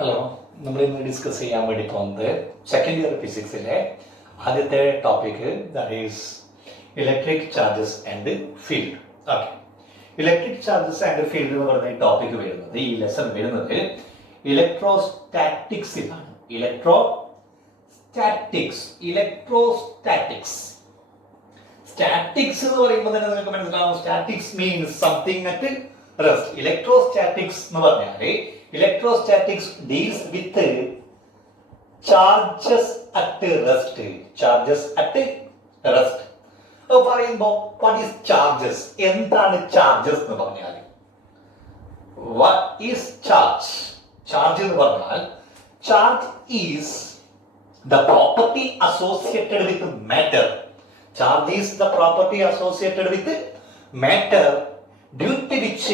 Hello, നമ്മളിന്ന് discuss ചെയ്യാൻ വേണ്ടി പോകുന്നത് സെക്കൻഡ് ഇയർ ഫിസിക്സിലെ ആദ്യത്തെ topic that is electric charges and field. Okay, electric charges and field എന്ന് പറയുന്ന ഈ ടോപ്പിക് വരുന്നത്, ഈ ലെസൺ വരുന്നത് ഇലക്ട്രോസ്റ്റാറ്റിക്സിലാണ്. ഇലക്ട്രോസ്റ്റാറ്റിക്സ് സ്റ്റാറ്റിക്സ് എന്ന് പറയുമ്പോൾ തന്നെ നിങ്ങൾക്ക് മനസ്സിലാവും, statics means something at rest. Electrostatics എന്ന് പറഞ്ഞാൽ Electrostatics deals with charges at rest. അപ്പോൾ പറയുമ്പോൾ what is charges? എന്താണ് charges എന്ന് പറഞ്ഞാൽ? What is charge? Charge എന്ന് പറഞ്ഞാൽ charge is the property associated with matter. Charge is the property associated with matter due to which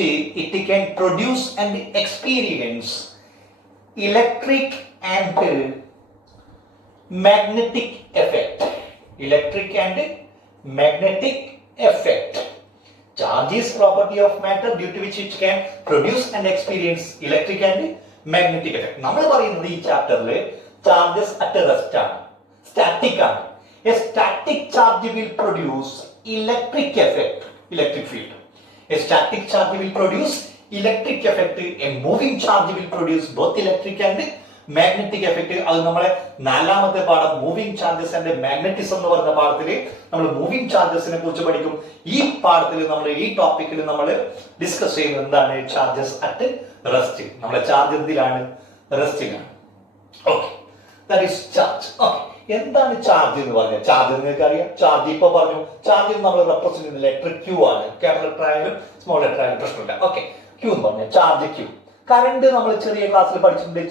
it can produce and experience electric and magnetic effect. Charge is property of matter due to which it can produce and experience electric and magnetic effect. നമ്മൾ പറയുന്നത് ഈ ചാപ്റ്ററിൽ charges at rest ആണ്, static ആണ്. A static charge will produce electric effect, electric field. A static charge will produce electric effect. A moving charge will produce both electric and magnetic effect. അത് നമ്മളെ നാലാമത്തെ പാഠം മൂവിംഗ് ചാർജസ് ആൻഡ് മാഗ്നറ്റിസം എന്ന് പറയുന്ന പാഠത്തിൽ നമ്മൾ moving ചാർജസിനെ കുറിച്ച് പഠിക്കും. ഈ പാഠത്തിൽ നമ്മൾ ഈ ടോപ്പിക്കിൽ നമ്മൾ ഡിസ്കസ് ചെയ്യുന്നത് എന്താണ്? Charges at rest. നമ്മളെ ചാർജ് എന്തിലാണ്? റെസ്റ്റിലാണ്. Okay, that is charge. Okay, എന്താണ് ചാർജ് എന്ന് പറഞ്ഞാൽ? ചാർജ് നിങ്ങൾക്ക് അറിയാം. ചാർജ് ഇപ്പൊ പറഞ്ഞു, ചാർജ് നമ്മൾ റെപ്രസെന്റ് ചെയ്യുന്ന ലെറ്റർ ക്യൂ ആണ്. ക്യാപിറ്റൽ ലെറ്റർ ആയാലും സ്മോൾ ലെറ്റർ ആയാലും പ്രശ്നമില്ല. ഓക്കെ, ക്യൂ എന്ന് പറഞ്ഞാൽ ചാർജ് ക്യൂ. കറണ്ട് നമ്മൾ ചെറിയ ക്ലാസ്സിൽ പഠിച്ചിട്ടുണ്ട്.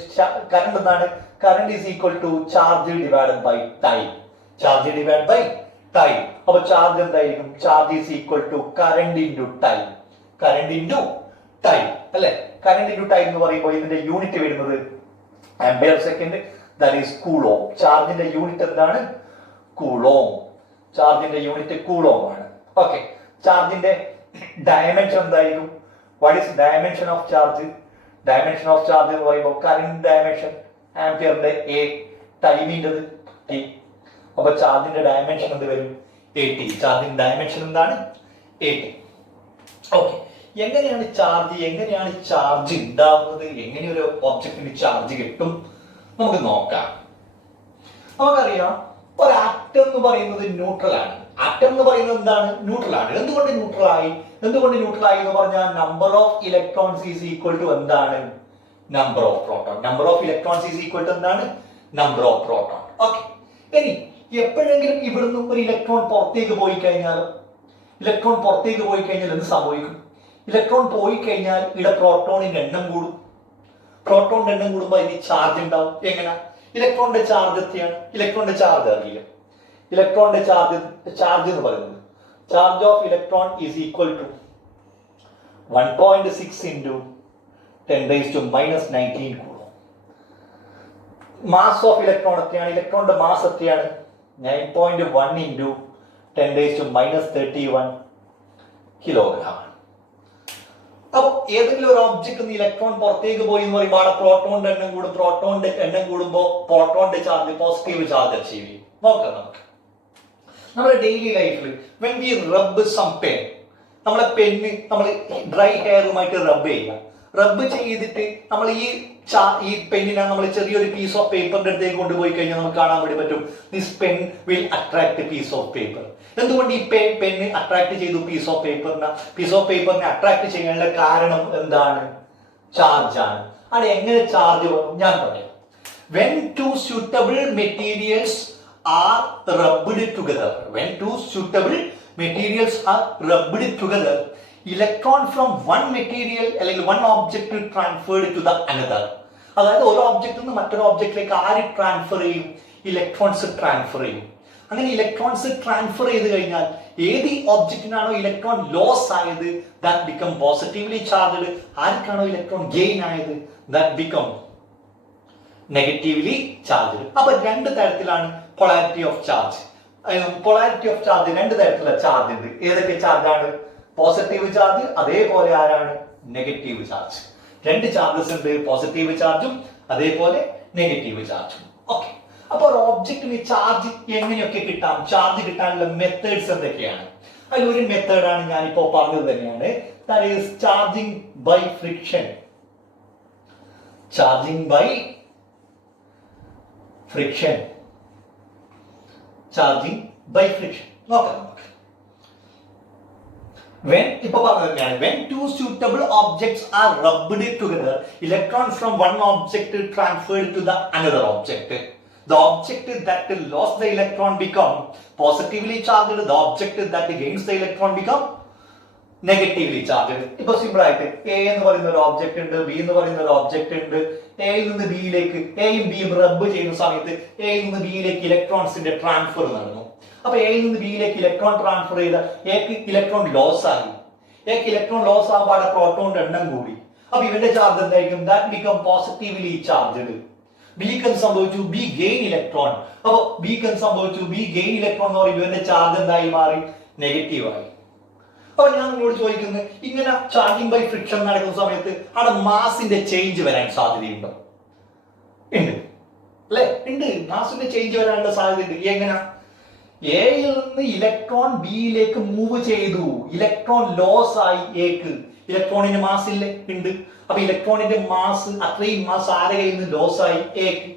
കറണ്ട് എന്താണ്? Current is equal to charge divided by time. അപ്പൊ ചാർജ് എന്തായിരിക്കും? Charge is equal to current into time. അല്ലെ? കറണ്ട് ഇൻറ്റു ടൈം എന്ന് പറയുമ്പോൾ ഇതിന്റെ യൂണിറ്റ് വരുന്നത് ampere second, that is coulomb. ചാർജിന്റെ യൂണിറ്റ് എന്താണ്? കൂളോം. ആണ്. ഓക്കെ, ചാർജിന്റെ ഡയമെൻഷൻ എന്തായിരിക്കും? What is dimension of charge? Dimension of charge എന്ന് പറയുമ്പോൾ കറന്റ് ഡയമെൻഷൻ ആംപിയറിന്റെ എ, ടൈമിൻ്റെത് ടി. അപ്പൊ ചാർജിന്റെ ഡയമെൻഷൻ എന്ത് വരും? AT. ചാർജിന്റെ ഡയമെൻഷൻ എന്താണ്? AT. ഓക്കെ, എങ്ങനെയാണ് ചാർജ് ഉണ്ടാവുന്നത്? എങ്ങനെ ഒരു ഒബ്ജക്റ്റിന് ചാർജ് കിട്ടും? നമുക്ക് നോക്കാം. നമുക്കറിയാം, ഒരു ആറ്റം എന്ന് പറയുന്നത് ന്യൂട്രൽ ആണ്. ആറ്റം എന്ന് പറയുന്നത് എന്താണ്? ന്യൂട്രൽ ആണ്. എന്തുകൊണ്ട് ന്യൂട്രൽ ആയി എന്ന് പറഞ്ഞാൽ number of electrons is equal to എന്താണ്? Number of proton. ഓക്കെ, ഇനി എപ്പോഴെങ്കിലും ഇവിടുന്ന് ഒരു ഇലക്ട്രോൺ പുറത്തേക്ക് പോയി കഴിഞ്ഞാൽ എന്ത് സംഭവിക്കും? ഇലക്ട്രോൺ പോയി കഴിഞ്ഞാൽ ഇവിടെ പ്രോട്ടോണിന്റെ എണ്ണം കൂടും. പ്രോട്ടോണിന്റെ എണ്ണം കൂടുമ്പോൾ ഇതിന് ചാർജ് ഉണ്ടാവും. എങ്ങനെ? ഇലക്ട്രോണിന്റെ ചാർജ് എത്രയാണ്? ഇലക്ട്രോണിന്റെ ചാർജ് അറിയില്ല. ഇലക്ട്രോണിന്റെ ചാർജ് എന്ന് പറയുന്നത് charge of electron is equal to 1.6 into 10⁻⁻19 coulomb. Mass of electron എത്രയാണ്? ഇലക്ട്രോണിന്റെ മാസ് എത്രയാണ്? 9.1 into 10⁻31 കിലോഗ്രാം. അപ്പൊ ഏതെങ്കിലും ഒരു ഒബ്ജക്റ്റ് ഇലക്ട്രോൺ പുറത്തേക്ക് പോയി എന്ന് പറയുമ്പോൾ അവിടെ പ്രോട്ടോണിന്റെ എണ്ണം കൂടും. പ്രോട്ടോണിന്റെ എണ്ണം കൂടുമ്പോൾ പ്രോട്ടോണിന്റെ ചാർജ് പോസിറ്റീവ് ചാർജ് അച്ചീവ് ചെയ്യും. നോക്കാം നമുക്ക് നമ്മുടെ ഡെയിലി ലൈഫിൽ വെൻ വി റബ്ബ് സം പെൻ, നമ്മളെ പെന്ന് നമ്മൾ ഡ്രൈ ഹെയറുമായിട്ട് റബ്ബ് ചെയ്തിട്ട് നമ്മൾ ഈ പെന്നിനെ നമ്മൾ ചെറിയൊരു പീസ് ഓഫ് പേപ്പറിന്റെ അടുത്തേക്ക് കൊണ്ടുപോയി കഴിഞ്ഞാൽ നമുക്ക് കാണാൻ വേണ്ടി പറ്റും, this pen will attract piece of paper. എന്തുകൊണ്ട് ഈ പെന്ന് അട്രാക്ട് ചെയ്തു? പീസ് ഓഫ് പേപ്പറിനെ അട്രാക്ട് ചെയ്യാനുള്ള കാരണം എന്താണ്? ചാർജ് ആണ്. അവിടെ എങ്ങനെ ചാർജ് വരും? ഞാൻ പറയാം. When two suitable materials are rubbed together, electron from one material അല്ലെങ്കിൽ one object transferred to the another. അതായത് ഒരു ഒബ്ജക്റ്റിൽ നിന്ന് മറ്റൊരു ഒബ്ജക്റ്റിലേക്ക് ആര് ട്രാൻസ്ഫർ ചെയ്യും? ഇലക്ട്രോൺസ് ട്രാൻസ്ഫർ ചെയ്യും. അങ്ങനെ ഇലക്ട്രോൺസ് ട്രാൻസ്ഫർ ചെയ്ത് കഴിഞ്ഞാൽ ഏത് ഒബ്ജക്റ്റിനാണോ ഇലക്ട്രോൺ ലോസ് ആയത്, ദാറ്റ് ബിക്കം പോസിറ്റീവ്ലി ചാർജ്ഡ്. ആർക്കാണോ ഇലക്ട്രോൺ ഗെയിൻ ആയത്, ദാറ്റ് ബിക്കം നെഗറ്റീവ്ലി ചാർജ്ഡ്. അപ്പൊ രണ്ട് തരത്തിലാണ് പൊളാരിറ്റി ഓഫ് ചാർജ്. രണ്ട് തരത്തിലുള്ള ചാർജ് ഉണ്ട്. ഏതൊക്കെ ചാർജ് ആണ്? പോസിറ്റീവ് ചാർജ്, അതേപോലെ ആരാണ്? Negative charge. രണ്ട് ചാർജസ് ഉണ്ട്, പോസിറ്റീവ് ചാർജും അതേപോലെ നെഗറ്റീവ് ചാർജും. ഓക്കെ, അപ്പോൾ ഒരു ഓബ്ജക്റ്റിന് ചാർജ് എങ്ങനെയൊക്കെ കിട്ടാം, ചാർജ് കിട്ടാനുള്ള മെത്തേഡ്സ് എന്തൊക്കെയാണ്? അതിലൊരു മെത്തേഡാണ് ഞാനിപ്പോ പറഞ്ഞത് തന്നെയാണ്, that is charging by friction. Charging by friction. Charging by friction. നോക്കാം നമുക്ക്. When two suitable objects are rubbed together, electrons from one object transferred to the another object. The object that lost the electron become positively charged. The object that gains the electron become negatively charge. ഇപ്പൊ simple ആയിട്ട് A എന്ന് പറയുന്ന ഒരു object ഉണ്ട്, B എന്ന് പറയുന്ന ഒരു object ഉണ്ട്. എയിൽ നിന്ന് ബിയിലേക്ക്, എയും ബിയും റബ്ബ് ചെയ്യുന്ന സമയത്ത് എയിൽ നിന്ന് ബിയിലേക്ക് ഇലക്ട്രോൺസിന്റെ ട്രാൻസ്ഫർ നടന്നു. അപ്പൊ എയിൽ നിന്ന് ബിയിലേക്ക് ഇലക്ട്രോൺ ട്രാൻസ്ഫർ ചെയ്ത എക്ക് ഇലക്ട്രോൺ ലോസ് ആയി. എക്ക് ഇലക്ട്രോൺ ലോസ് ആകുമ്പോൾ പ്രോട്ടോണിന്റെ എണ്ണം കൂടി. അപ്പൊ ഇവന്റെ ചാർജ് എന്തായിരിക്കും? That become positively charged. ബിക്ക് എന്ത് സംഭവിച്ചു? B gain electron. അപ്പൊ ബിക്ക് എന്ത് സംഭവിച്ചു? ബി ഗെയിൻ ഇലക്ട്രോൺ എന്ന് പറയുമ്പോൾ ഇവന്റെ ചാർജ് എന്തായി മാറി? നെഗറ്റീവ് ആയി. അപ്പൊ ഞാൻ നിങ്ങളോട് ചോദിക്കുന്നത്, ഇങ്ങനെ ചാർജിങ് ബൈ ഫ്രിക്ഷൻ നടക്കുന്ന സമയത്ത് അവിടെ മാസിന്റെ ചേഞ്ച് വരാൻ സാധ്യതയുണ്ടോ? ഉണ്ട് അല്ലെ? ഉണ്ട്. മാസിന്റെ ചേഞ്ച് വരാനുള്ള സാധ്യതയുണ്ട്. എങ്ങനെ? എയിൽ നിന്ന് ഇലക്ട്രോൺ ബിയിലേക്ക് മൂവ് ചെയ്തു, ഇലക്ട്രോൺ ലോസ് ആയി എക്ക്. ഇലക്ട്രോണിന്റെ മാസ് ഇല്ലേ? ഉണ്ട്. അപ്പൊ ഇലക്ട്രോണിന്റെ മാസ്, അത്രയും മാസ് ആരെ കയ്യിൽ നിന്ന് ലോസ് ആയി? എക്ക്.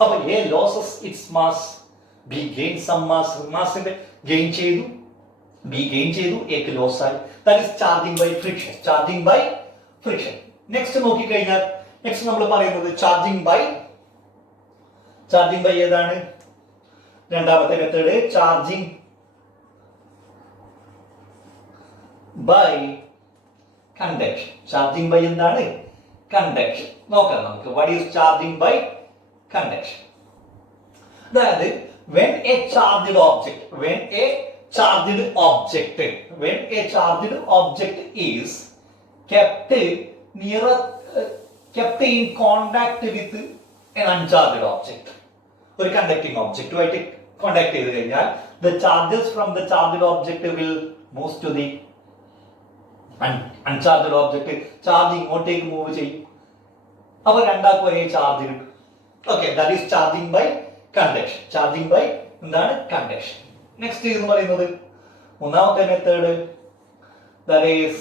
അപ്പൊ A losses its mass, B gain some mass. മാസിന്റെ ഗെയിൻ ചെയ്തു, ബി ഗെയിൻ ചെയ്തു, എക്ക് ലോസ് ആയി. That is charging by friction. Charging by friction. Next നോക്കിക്കഴിഞ്ഞാൽ നെക്സ്റ്റ് നമ്മൾ പറയുന്നത് ചാർജിങ് ബൈ ഏതാണ്? രണ്ടാമത്തെ method charging by conduction. Charging by എന്താണ്? കണ്ടക്ഷൻ. നോക്കാം നമുക്ക്. What is charging by conduction? അതായത് when a charged object is kept in contact with an uncharged object, ഒരു കണ്ടക്ടിങ് ഒബ്ജക്റ്റുമായിട്ട് കോണ്ടാക്ട് ചെയ്ത് കഴിഞ്ഞാൽ the charges from the charged object will move to the uncharged object. Charge ഇങ്ങോട്ടേക്ക് move ചെയ്യും. അപ്പൊ രണ്ടാൾക്കും ഒരേ charge കിട്ടും. Okay, that is charging by conduction. Charging by എന്താണ്? കണ്ടക്ഷൻ. നെക്സ്റ്റ് എന്ന് പറയുന്നത് മൂന്നാമത്തെ method, that is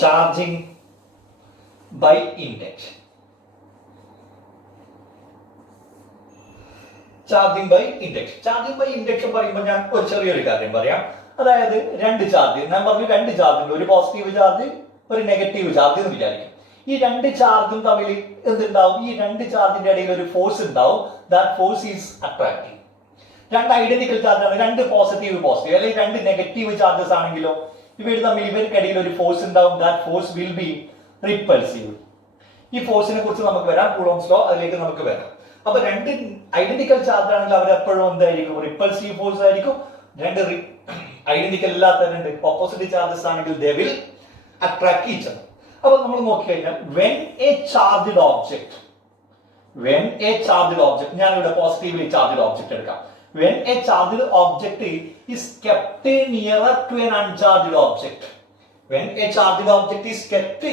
charging by induction. Charging by induction. Charging by induction പറയുമ്പോൾ ഞാൻ ഒരു ചെറിയൊരു കാര്യം പറയാം. അതായത് രണ്ട് ചാർജ്, ഞാൻ പറഞ്ഞു രണ്ട് ചാർജ് ഉണ്ട്, ഒരു പോസിറ്റീവ് ചാർജ് ഒരു നെഗറ്റീവ് ചാർജ് എന്ന് വിചാരിക്കും. ഈ രണ്ട് ചാർജും തമ്മിൽ എന്തുണ്ടാവും? ഈ രണ്ട് ചാർജിന്റെ ഇടയിൽ ഒരു ഫോഴ്സ് ഉണ്ടാവും. That force is attractive. രണ്ട് ഐഡന്റിക്കൽ ചാർജ് ആണ്, രണ്ട് പോസിറ്റീവ് അല്ലെങ്കിൽ രണ്ട് നെഗറ്റീവ് ചാർജസ് ആണെങ്കിലോ ഇവർക്കിടയിൽ ഒരു ഫോഴ്സ് ഉണ്ടാവും. That force will be repulsive. ഈ ഫോഴ്സിനെ കുറിച്ച് നമുക്ക് വരാം, കൂളോംസ് ലോ, അതിലേക്ക് നമുക്ക് വരാം. അപ്പൊ രണ്ട് ഐഡന്റിക്കൽ ചാർജ് ആണെങ്കിൽ അവരെപ്പോഴും എന്തായിരിക്കും? റിപ്പൾസീവ് ഫോഴ്സ് ആയിരിക്കും. രണ്ട് ഐഡന്റിക്കൽ അല്ലാത്ത രണ്ട് ഓപ്പോസിറ്റ് ചാർജസ് ആണെങ്കിൽ they will attract each other. അപ്പൊ നമ്മൾ നോക്കിക്കഴിഞ്ഞാൽ when a charged object, ഞാനിവിടെ പോസിറ്റീവ്ലി ചാർജ്ഡ് ഒബ്ജക്റ്റ് എടുക്കാം. when a charged object is kept nearer to an uncharged object, when a charged object is kept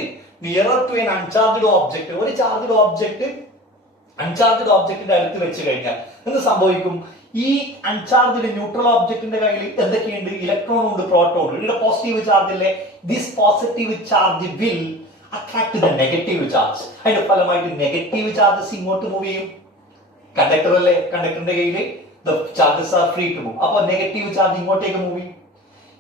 nearer to an uncharged object, ഒരു charged object uncharged ഒബ്ജക്റ്റിന്റെ അടുത്ത് വെച്ച് കഴിഞ്ഞാൽ എന്ത് സംഭവിക്കും? ഈ അൺചാർജ്ഡ് ന്യൂട്രൽ ഒബ്ജക്റ്റിന്റെ കയ്യിൽ എന്തൊക്കെയുണ്ട്? ഇലക്ട്രോൺ ഉണ്ട്, പ്രോട്ടോൺ ഉണ്ട്. ഇവിടെ പോസിറ്റീവ് ചാർജ് അല്ലേ? This positive charge will attract the negative charge. അതിന്റെ ഫലമായിട്ട് നെഗറ്റീവ് ചാർജസ് ഇങ്ങോട്ട് മൂവ് ചെയ്യും. കണ്ടക്ടർ അല്ലേ? കണ്ടക്ടറിന്റെ കയ്യിൽ the charges are free to move. അപ്പോൾ നെഗറ്റീവ് ചാർജ് ഇങ്ങോട്ടേക്ക് മൂവ് ചെയ്യും.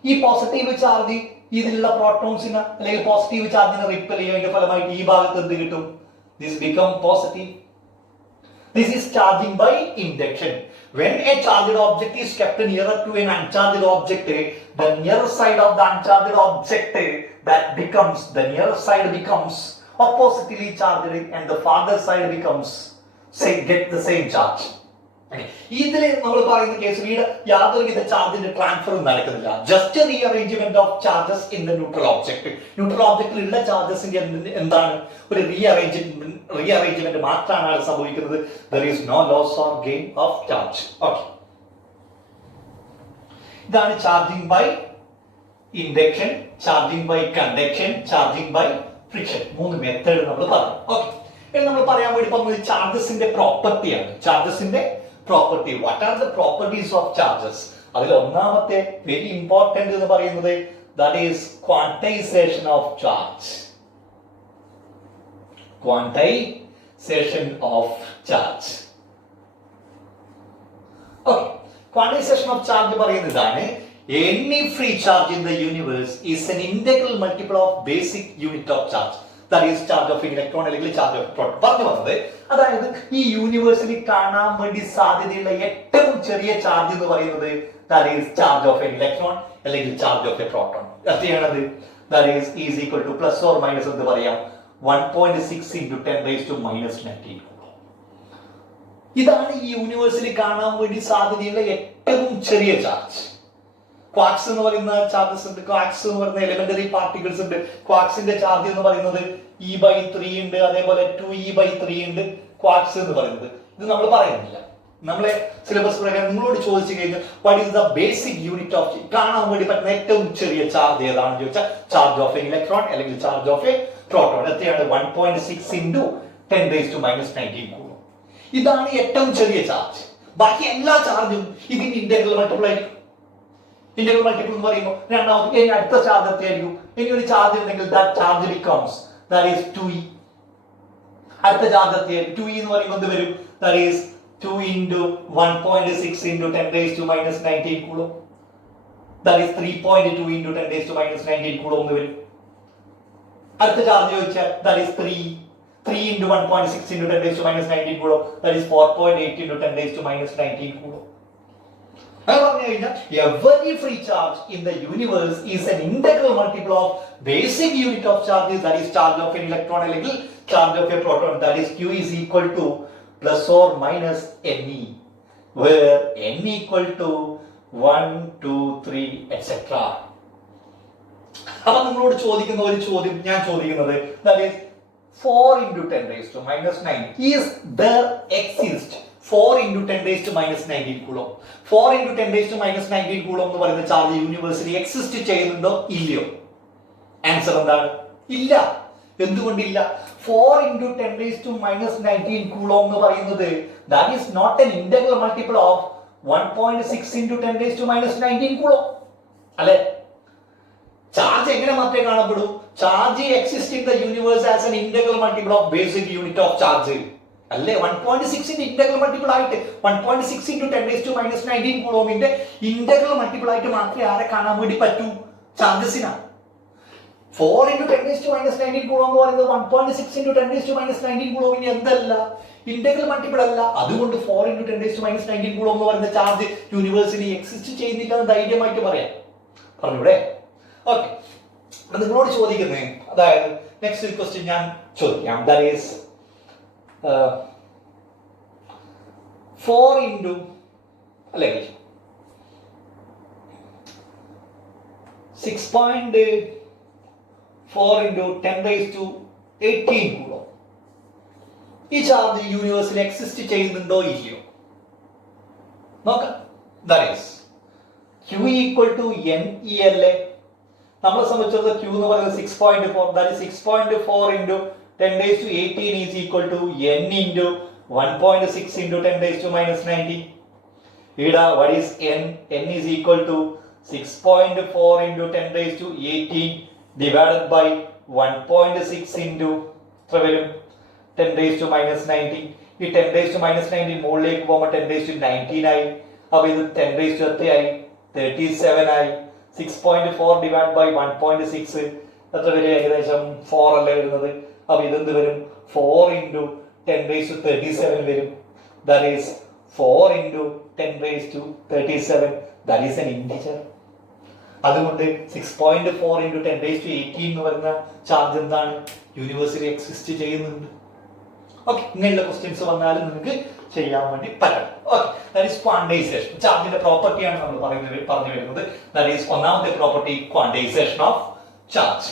ഈ പോസിറ്റീവ് ചാർജ് ഇതിലുള്ള പ്രോട്ടോൺസിന് അല്ലെങ്കിൽ പോസിറ്റീവ് ചാർജിനെ റിപ്പൽ ചെയ്യും. അതിന്റെ ഫലമായിട്ട് ഈ ഭാഗത്ത് എന്ത് കിട്ടും? This become positive. This is charging by induction. When a charged object is kept nearer to an uncharged object, the near side of the uncharged object the near side becomes oppositely charged and the farther side becomes get the same charge. ഇതില് നമ്മൾ പറയുന്ന കേസിൽ യാതൊരുവിധ ചാർജിന്റെ ട്രാൻസ്ഫറും നടക്കുന്നില്ല. Just rearrangement of charges in the neutral object. Neutral ഒബ്ജക്റ്റിലുള്ള ചാർജസിന്റെ എന്താണ്? ഒരു റീഅറേഞ്ച്മെന്റ് മാത്രമാണ് സംഭവിക്കുന്നത്. There is no loss or gain of charge. Okay, ഇതാണ് charging by induction, charging by conduction, charging by friction. 3 method നമ്മൾ പറഞ്ഞു. ഓക്കെ, ഇനി നമ്മൾ പറയാൻ വേണ്ടി പോകുന്നത് ചാർജസിന്റെ പ്രോപ്പർട്ടിയാണ്. ചാർജസിന്റെ property. What are the properties of charges? അതിൽ ഒന്നാമത്തെ വെരി ഇമ്പോർട്ടന്റ് എന്ന് പറയുന്നത് that is quantization of charge. Quantization of charge. Okay, quantization of charge പറയുന്നത് ഇതാണ്: any free charge in the universe is an integral multiple of basic unit of charge, that is charge of an electron അല്ലെങ്കിൽ charge of proton. പറഞ്ഞു വന്നത് അതായത് ഈ യൂണിവേഴ്സിൽ കാണാൻ വേണ്ടി സാധ്യതയുള്ള ഏറ്റവും ചെറിയ ചാർജ് എന്ന് പറയുന്നത് that is charge of an electron അല്ലെങ്കിൽ ചാർജ് ഓഫ് എ പ്രോട്ടോൺ. എത്രയാണത്? that is equal to plus or minus എന്ന് പറയാം 1.6 into 10 raised to minus 19. ഇതാണ് ഈ യൂണിവേഴ്സിൽ കാണാൻ വേണ്ടി സാധ്യതയുള്ള ഏറ്റവും ചെറിയ ചാർജ്. ക്വാക്സ് എന്ന് പറയുന്ന ചാർജസ് ഉണ്ട്, ക്വാക്സ് എന്ന് പറയുന്ന എലിമെന്ററി പാർട്ടിക്കിൾസ് ഉണ്ട്. ക്വാക്സിന്റെ ചാർജ് എന്ന് പറയുന്നത് E/3 ഉണ്ട്, അതേപോലെ 2E/3 ഉണ്ട് ക്വാക്സ് എന്ന് പറയുന്നത്. ഇത് നമ്മൾ പറയുന്നില്ല. നമ്മളെ സിലബസ് പ്രകാരം നിങ്ങളോട് ചോദിച്ചു കഴിഞ്ഞാൽ what is the basic unit of കാണാൻ വേണ്ടി പറ്റുന്ന ഏറ്റവും ചെറിയ ചാർജ് ഏതാണെന്ന് ചോദിച്ചാൽ ചാർജ് ഓഫ് എ ഇലക്ട്രോൺ അല്ലെങ്കിൽ ചാർജ് ഓഫ് എ പ്രോട്ടോൺ. എത്രയാണ്? 1.6 into 10 raised to minus 19 കൂളും. ഇതാണ് ഏറ്റവും ചെറിയ ചാർജ്. ബാക്കി എല്ലാ ചാർജും ഇതിന്റെ ഇന്റഗ്രൽ മൾട്ടിപ്പിൾ ആയിരിക്കും. ഇന്റഗ്രൽ മൾട്ടിപ്പിൾ എന്ന് പറയുമ്പോൾ രണ്ടാമത് ഇനി അടുത്ത ചാർജ് എത്രയായിരിക്കും? ഇനി ഒരു ചാർജ് ഉണ്ടെങ്കിൽ that charge becomes that is 2e. അടുത്ത ചാർജ് എത്രയായിരിക്കും? 2e എന്ന് പറയുമ്പോൾ എന്ത് വരും? That is 2 into 1.6 into 10 raised to minus 19 coulomb. That is 3.2 into 10 raised to minus 19 coulomb എന്ന് വരും. അടുത്ത ചാർജ് ചോദിച്ചാൽ that is 3 into 1.6 into 10 raised to minus 19 coulomb. That is 4.8 into 10 raised to minus 19 coulomb. Every free charge in the universe is an integral multiple of basic unit of charges, that is charge of an electron അല്ലെങ്കിൽ charge of a proton, that is Q is equal to plus or minus Ne, where N equal to 1, 2, 3, etc. അപ്പോൾ നിങ്ങളോട് ചോദിക്കുന്ന ഒരു ചോദ്യം ഞാൻ ചോദിക്കുന്നത് that is 4 into 10 raised to minus 9 is there exist 4 into 10 raised to minus 19 coulomb. 4 into 10 raised to minus 19 coulomb എന്ന് പറയുന്ന charge യൂണിവേഴ്സിൽ exist ചെയ്യുന്നുണ്ടോ ഇല്ലയോ? ആൻസർ എന്താണ്? ഇല്ല. എന്തുകൊണ്ടില്ല? 4 into 10 raised to minus 19 coulomb എന്ന് പറയുന്നത് that is not an integral multiple of 1.6 into 10 raised to minus 19 coulomb. അല്ലേ? Charge എങ്ങനെ മാത്രമേ കാണപ്പെടൂ? Charge exist in the universe as an integral multiple of basic unit of charge. അല്ലേ? 1.6 integral multiple ആയിട്ട് 1.6 into 10 raised to minus 19 കൂളോമിന്റെ integral multiple ആയിട്ട് മാത്രമേ ആരെ കാണാൻ വേണ്ടി പറ്റൂ? ചാർജസിനാണ്. 4 into 10 raised to minus 19 coulomb എന്ന് പറയുന്നത് 1.6 into 10 raised to minus 19 കൂളോമിന് എന്തല്ല? ഇന്റഗ്രൽ മൾട്ടിപ്പിൾ അല്ല. അതുകൊണ്ട് 4 into 10 raised to minus 19 coulomb എന്ന് പറയുന്ന ചാർജ് യൂണിവേഴ്സിൽ എക്സിസ്റ്റ് ചെയ്യുന്നില്ല എന്ന് ധൈര്യമായിട്ട് പറയാം. പറഞ്ഞൂടെ? ഓക്കെ, നിങ്ങളോട് ചോദിക്കുന്നത് അതായത് നെക്സ്റ്റ് ക്വസ്റ്റ്യൻ ഞാൻ ചോദിക്കാം. ദാറ്റ് ഈസ് 4 into അല്ലെങ്കിൽ 6.4 into 10 raised to 18 കൂളോം ഈ ചാർജ് യൂണിവേഴ്സിൽ എക്സിസ്റ്റ് ചെയ്യുന്നുണ്ടോ ഇല്ലയോ നോക്കാം. That is Q equal to Ne അല്ലേ? നമ്മളെ സംബന്ധിച്ചിടത്തോളം Q എന്ന് പറയുന്നത് 6.4, that is 6.4 into 10 raised to 18 is equal to N into 1.6 into 10 raised to minus 19. Here, what is N? N is equal to 6.4 into 10 raised to 18 divided by 1.6 into 10 raised to minus 19. ഈ 10 raised to minus 19 മുകളിലേക്ക് പോകുമ്പോൾ 10 raised to 19 ആയി. അപ്പോൾ ഇത് 10 raised to എത്രയായി? 37 ആയി. 6.4 divided by 1.6 എത്ര വരും? ഏകദേശം 4 അല്ലേ വരുന്നത്. അപ്പോൾ ഇതെന്ത് വരും? 4 into 10 raised to 37 വരും. That is 4 into 10 raised to 37. That is an integer. അതുകൊണ്ട് 6.4 into 10 raised to 18 എന്ന് പറയുന്ന ചാർജ് എന്താണ്? യൂണിവേഴ്സിൽ എക്സിസ്റ്റ് ചെയ്യുന്നുണ്ട്. ഓക്കെ, ഇങ്ങനെയുള്ള ക്വസ്റ്റ്യൻസ് വന്നാലും നിങ്ങൾക്ക് ചെയ്യാൻ വേണ്ടി പറ്റണം. Okay, that is quantisation. ചാർജിന്റെ പ്രോപ്പർട്ടിയാണ് നമ്മൾ പറഞ്ഞു വരുന്നത്. ദാറ്റ് ഈസ് ഒന്നാമത്തെ പ്രോപ്പർട്ടി ക്വാണ്ടൈസേഷൻ ഓഫ് ചാർജ്.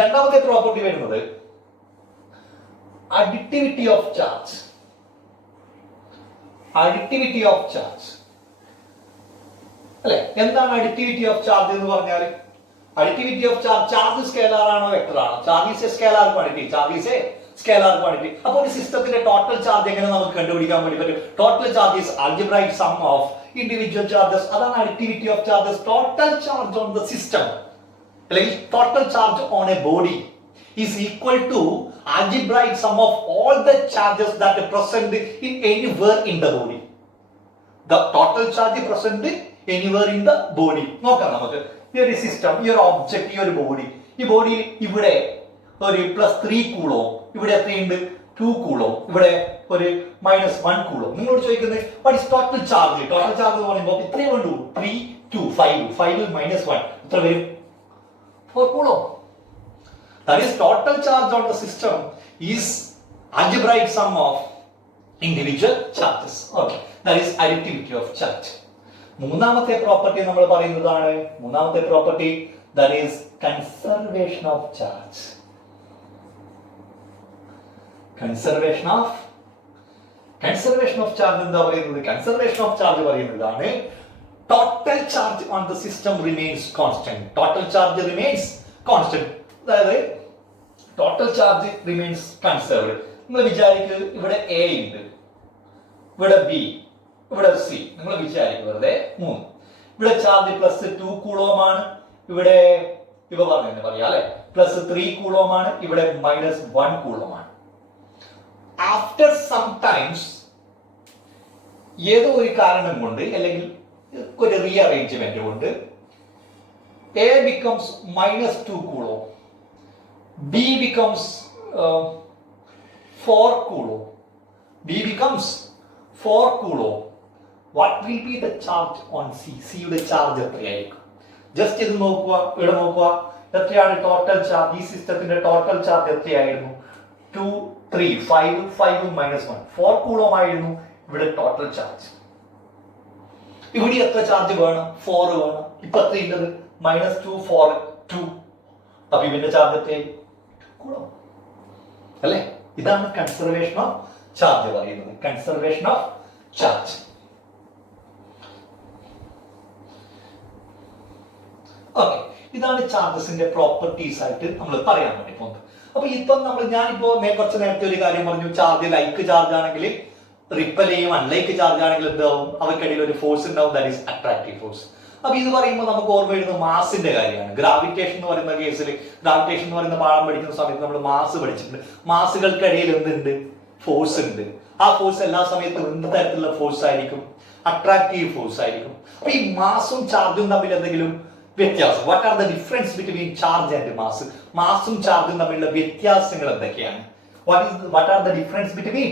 രണ്ടാമത്തെ പ്രോപ്പർട്ടി വരുന്നത് additivity of charge. Additivity of charge അല്ലെ? എന്താണ് അഡിറ്റിവിറ്റി ഓഫ് ചാർജ് എന്ന് പറഞ്ഞാൽ Additivity of charge. Charge is scalar or vector. Charge is a scalar quantity. Charge is a scalar quantity. Upon the system, the total charge total charge is algebraic sum of individual charges. Other additivity of charges. Total charge on the system. Like total charge on a body is equal to algebraic sum of all the charges that are present in anywhere in the body. The total charge is present anywhere in the body. Here is system, here object, here body. This body is plus 3 coulomb, here 2 coulomb, here minus 1 coulomb. What is total charge? Total charge is 3, 2, 5. 5 minus 1. 4 coulomb. That is total charge on the system is algebraic sum of individual charges. Okay. That is additivity of charge. മൂന്നാമത്തെ property നമ്മൾ പറയുന്നതാണ് മൂന്നാമത്തെ property that is conservation of charge. Conservation of charge എന്താ പറയുന്നത്? Conservation of charge പറയുന്നതാണ് total charge on the system remains constant. Total charge remains constant. അതായത് total charge remains conserved. നിങ്ങൾ വിചാരിക്കുക ഇവിടെ A ഉണ്ട്, ഇവിടെ B, ഇവിടെ C. നിങ്ങൾ വിചാരിക്കുക വെറുതെ 3. ഇവിടെ ചാർജ് പ്ലസ് 2 കൂളോം ആണ്, ഇവിടെ പറയാം അല്ലെ പ്ലസ് 3 കൂളോം ആണ്, ഇവിടെ മൈനസ് 1 കൂളോം ആണ്. ആഫ്റ്റർ സം ടൈംസ് ഏതോ ഒരു കാരണം കൊണ്ട് അല്ലെങ്കിൽ ഒരു റീഅറേഞ്ച്മെന്റ് കൊണ്ട് A becomes minus 2 coulomb, B becomes 4 coulomb, B becomes 4 coulomb. What will be the charge on C? C യുടെ ചാർജ് എത്രയായിരിക്കും? ജസ്റ്റ് ഇത് നോക്കുക, ഇവിടെ നോക്കുക, എത്രയാണ് ടോട്ടൽ ചാർജ്? ഈ സിസ്റ്റത്തിന്റെ ടോട്ടൽ ചാർജ് എത്രയായിരുന്നു? 2, 3, 5 minus 1, 4 coulomb ആയിരുന്നു ഇവിടെ ടോട്ടൽ ചാർജ്. ഇവിടെ എത്ര ചാർജ് വേണം? 4 വേണം. ഇപ്പൊ എത്രയുള്ളത്? minus 2, 4, 2. അപ്പൊ ഇവന്റെ ചാർജ് എത്രയായി? കൂളോം അല്ലേ? ഇതാണ് കൺസർവേഷൻ ഓഫ് ചാർജ് പറയുന്നത്. Conservation of charge. ഓക്കെ, ഇതാണ് ചാർജസിന്റെ പ്രോപ്പർട്ടീസ് ആയിട്ട് നമ്മൾ പറയാൻ വേണ്ടി പോകുന്നത്. അപ്പൊ ഇപ്പം ഞാനിപ്പോ കുറച്ച് നേരത്തെ ഒരു കാര്യം പറഞ്ഞു, ചാർജ് ലൈക്ക് ചാർജ് ആണെങ്കിൽ റിപ്പൽ ചെയ്യും, അൺലൈക്ക് ചാർജ് ആണെങ്കിൽ എന്താവും? അവയ്ക്കിടയിൽ ഒരു ഫോഴ്സ് ഉണ്ടാവും, ദാറ്റ് ഈസ് അട്രാക്റ്റീവ് ഫോഴ്സ്. അപ്പൊ ഇത് പറയുമ്പോൾ നമുക്ക് ഓർമ്മ വരുന്നത് മാസിന്റെ കാര്യമാണ്. ഗ്രാവിറ്റേഷൻ എന്ന് പറയുന്ന കേസിൽ, ഗ്രാവിറ്റേഷൻ എന്ന് പറയുന്ന പാഠം പഠിക്കുന്ന സമയത്ത് നമ്മൾ മാസ് പഠിച്ചിട്ടുണ്ട്. മാസുകൾക്കിടയിൽ എന്തുണ്ട്? ഫോഴ്സ് ഉണ്ട്. ആ ഫോഴ്സ് എല്ലാ സമയത്തും എന്ത് തരത്തിലുള്ള ഫോഴ്സ് ആയിരിക്കും? അട്രാക്റ്റീവ് ഫോഴ്സ് ആയിരിക്കും. അപ്പൊ ഈ മാസും ചാർജും തമ്മിൽ എന്തെങ്കിലും വ്യത്യാസം? What are the difference between charge and mass? മാസും ചാർജും തമ്മിലുള്ള വ്യത്യാസങ്ങൾ എന്തൊക്കെയാണ്? What are the difference between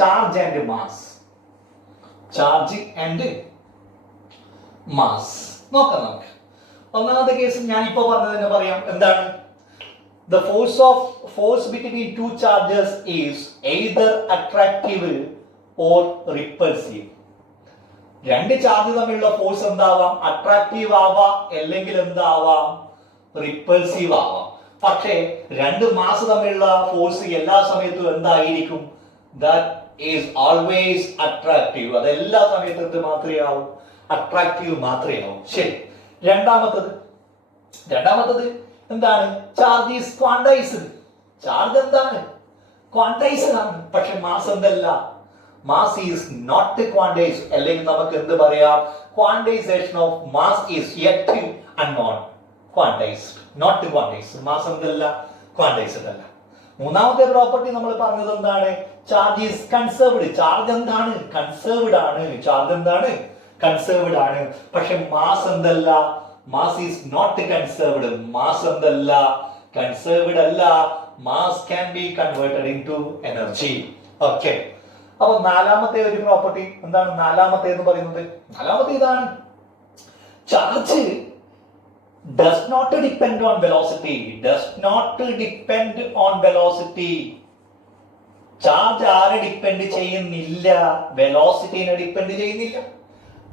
charge and mass? Charge and mass നോക്കാം നമുക്ക്. ഒന്നാമത്തെ കേസ് ഞാനിപ്പോ പറഞ്ഞത് തന്നെ പറയാം. എന്താണ്? The force between two charges is either attractive or repulsive. രണ്ട് ചാർജ് തമ്മിലുള്ള ഫോഴ്സ് എന്താവാം? അട്രാക്റ്റീവ് ആവാം, അല്ലെങ്കിൽ എന്താവാം? റിപ്പൾസീവ് ആവാം. പക്ഷേ രണ്ട് മാസ് തമ്മിലുള്ള ഫോഴ്സ് എല്ലാ സമയത്തും എന്തായിരിക്കും? That is always attractive. അത് എല്ലാ സമയത്തും എന്ത് മാത്രമേ ആവും? അട്രാക്റ്റീവ് മാത്രമേ ആവും. ശരി. രണ്ടാമത്തത് എന്താണ്? Charge is quantized. ചാർജ് എന്താണ്? ക്വാണ്ടൈസ്ഡ് ആണ്. പക്ഷെ മാസ് എന്തല്ല? Mass is not quantized. അല്ലെങ്കിൽ നമുക്ക് എന്ത് പറയാം? Quantization of mass is yet unknown. Quantized, not quantized. Mass എന്തല്ല? ക്വാണ്ടൈസ്ഡ് അല്ല. മൂന്നാമത്തെ പ്രോപ്പർട്ടി നമ്മൾ പറഞ്ഞത് എന്താണ്? Charge is conserved. ചാർജ് എന്താണ്? കൺസേർവ്ഡ് ആണ്. ചാർജ് എന്താണ്? കൺസേർവ്ഡ് ആണ്. പക്ഷെ മാസ് എന്തല്ല? Mass is not conserved. Mass എന്തല്ല? കൺസേർവ്ഡ് അല്ല. Mass can be converted into energy. Okay. അപ്പൊ നാലാമത്തെ ഒരു പ്രോപ്പർട്ടി എന്താണ്? നാലാമത്തെ എന്ന് പറയുന്നത് നാലാമത്തെ ഇതാണ്. Charge does not depend on velocity. Does not depend on velocity. Charge ആരെ ഡിപ്പെൻഡ് ചെയ്യുന്നില്ല? വെലോസിറ്റിനെ ഡിപ്പെൻഡ് ചെയ്യുന്നില്ല.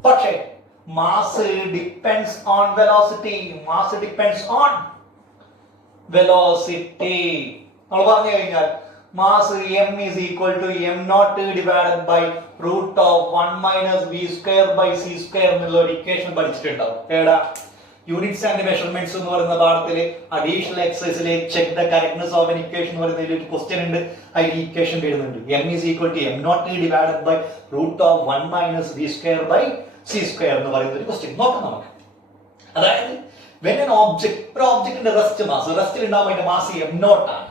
പക്ഷേ mass depends on velocity. Mass depends on velocity. നമ്മൾ പറഞ്ഞു കഴിഞ്ഞാൽ mass m is equal to m0 divided by root of 1 minus v square by c square എന്നുള്ള ഒരു equation പഠിച്ചിട്ടുണ്ടാവും. ഏടാ? യൂണിറ്റ്സ് ആൻഡ് മെഷർമെന്റ്സ് എന്ന് പറയുന്ന പാഠത്തില് അഡീഷണൽ എക്സസൈസിലെ check the correctness of an equation എന്ന് പറയുന്നതിൽ ഒരു ക്വസ്റ്റ്യൻ ഉണ്ട്. അതിൽ ഇക്വേഷൻ വരുന്നുണ്ട് m is equal to m0 divided by root of 1 minus v square by c square എന്ന് പറയുന്ന ഒരു ക്വസ്റ്റ്യൻ നോക്കാം നമുക്ക്. അതായത് when an object, ഒരു ഒബ്ജക്റ്റിന്റെ റെസ്റ്റ് മാസ്, റെസ്റ്റിൽ ഉണ്ടാവുമ്പോൾ അതിന്റെ മാസ് m0 ആണ്.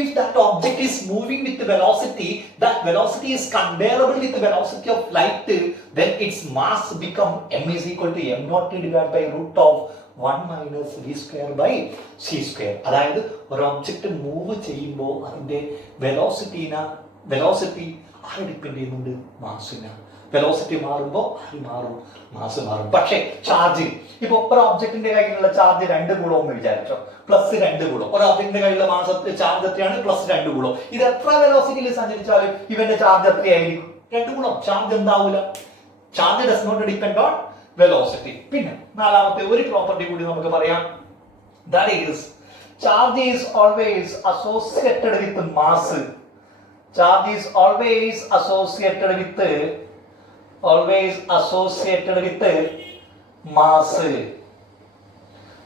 If that object is moving with the velocity, that velocity is comparable with the velocity of light, then its mass become m is equal to m0 divided by root of 1 minus v square by c square. അതായത് ഒരു object move ചെയ്യുമ്പോൾ അതിന്റെ velocity ആരെ depend ചെയ്യുന്നുണ്ട്? മാസിനാണ്. Velocity മാറുമ്പോൾ അത് മാറും, mass മാറും. പക്ഷേ ചാർജ്, ഇപ്പൊ ഒരു ഒബ്ജക്റ്റിന്റെ കയ്യിലുള്ള ചാർജ് 2 കൂളോ എന്ന് വിചാരിച്ചോ, പ്ലസ് 2 കൂളോ. ഒരു ഒബ്ജക്റ്റിന്റെ കയ്യിലുള്ള ചാർജ് എത്രയാണ്? Plus 2 coulomb. ഇത് എത്ര വെലോസിറ്റിയിൽ സഞ്ചരിച്ചാലും ഇവന്റെ ചാർജ് എത്രയായിരിക്കും? 2 കൂളോ. ചാർജ് എന്താവൂല. Charge does not depend on velocity. പിന്നെ നാലാമത്തെ ഒരു പ്രോപ്പർട്ടി കൂടി നമുക്ക് പറയാം. That is charge is always associated with mass. Charge is always associated with mass.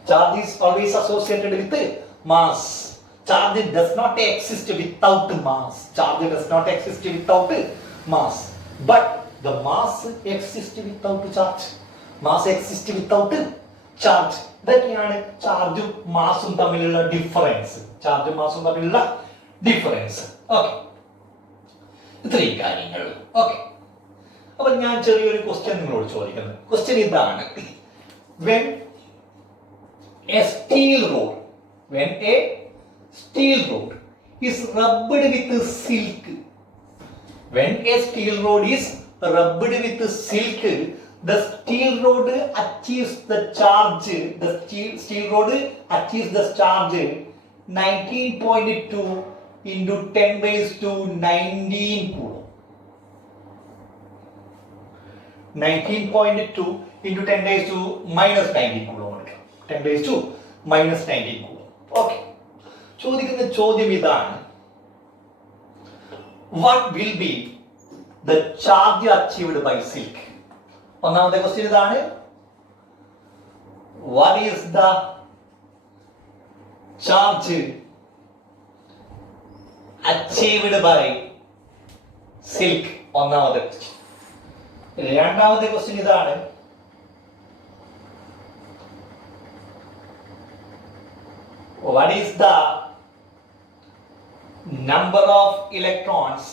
Charge is always associated with mass. Charge does not exist without mass. Charge does not exist without mass. But the mass exists without charge. Mass exists without charge. ഇതൊക്കെയാണ് ചാർജും മാസും തമ്മിലുള്ള difference. ചാർജും മാസും തമ്മിലുള്ള difference. Okay, ഇത്രയും കാര്യങ്ങൾ. Okay, അപ്പൊ ഞാൻ ചെറിയൊരു ക്വസ്റ്റ്യൻ നിങ്ങളോട് ചോദിക്കുന്നത്. ക്വസ്റ്റ്യൻ ഇതാണ്: when a steel rod is rubbed with silk, when a steel rod is rubbed with silk, the steel rod achieves the charge. The steel rod achieves the charge 19.2 into 10 raised to 19 coulomb. 19.2 into 10 raised to minus 19 coulomb. 10 raised to minus 19 coulomb. Okay. ചോദിക്കുന്ന ചോദ്യം ഇതാണ്: what will be the charge achieved by silk? ഒന്നാമത്തെ question ഇതാണ്: what is the charge achieved by silk? ഒന്നാമത്തെ question. രണ്ടാമത്തെ question ഇതാണ്: what is the number of electrons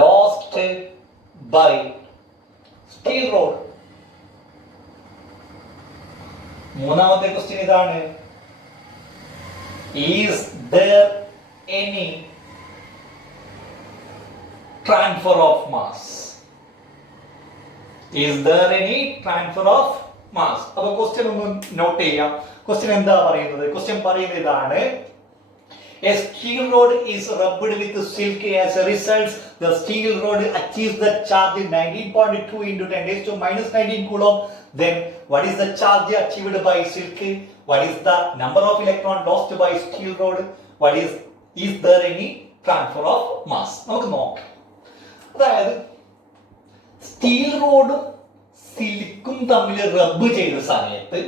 lost by steel rod? മൂന്നാമത്തെ question ഇതാണ്: is there any transfer of mass? Is there any transfer of mass? അപ്പോൾ question ഒന്ന് not ചെയ്യാം. Question എന്താ പറയുന്നത്? ക്വസ്റ്റ്യൻ പറയുന്നത് ഇതാണ്: a steel rod is rubbed with silk. As a result, the steel rod achieves the charge 19.2 into 10 raised to minus 19 coulomb. Then what is the charge achieved by silk? What is the number of electrons lost by steel rod? What is there any transfer of mass? നമുക്ക് നോക്കാം. അതായത് steel റോഡും സിലിക്കും തമ്മിൽ റബ്ബ് ചെയ്ത സമയത്ത്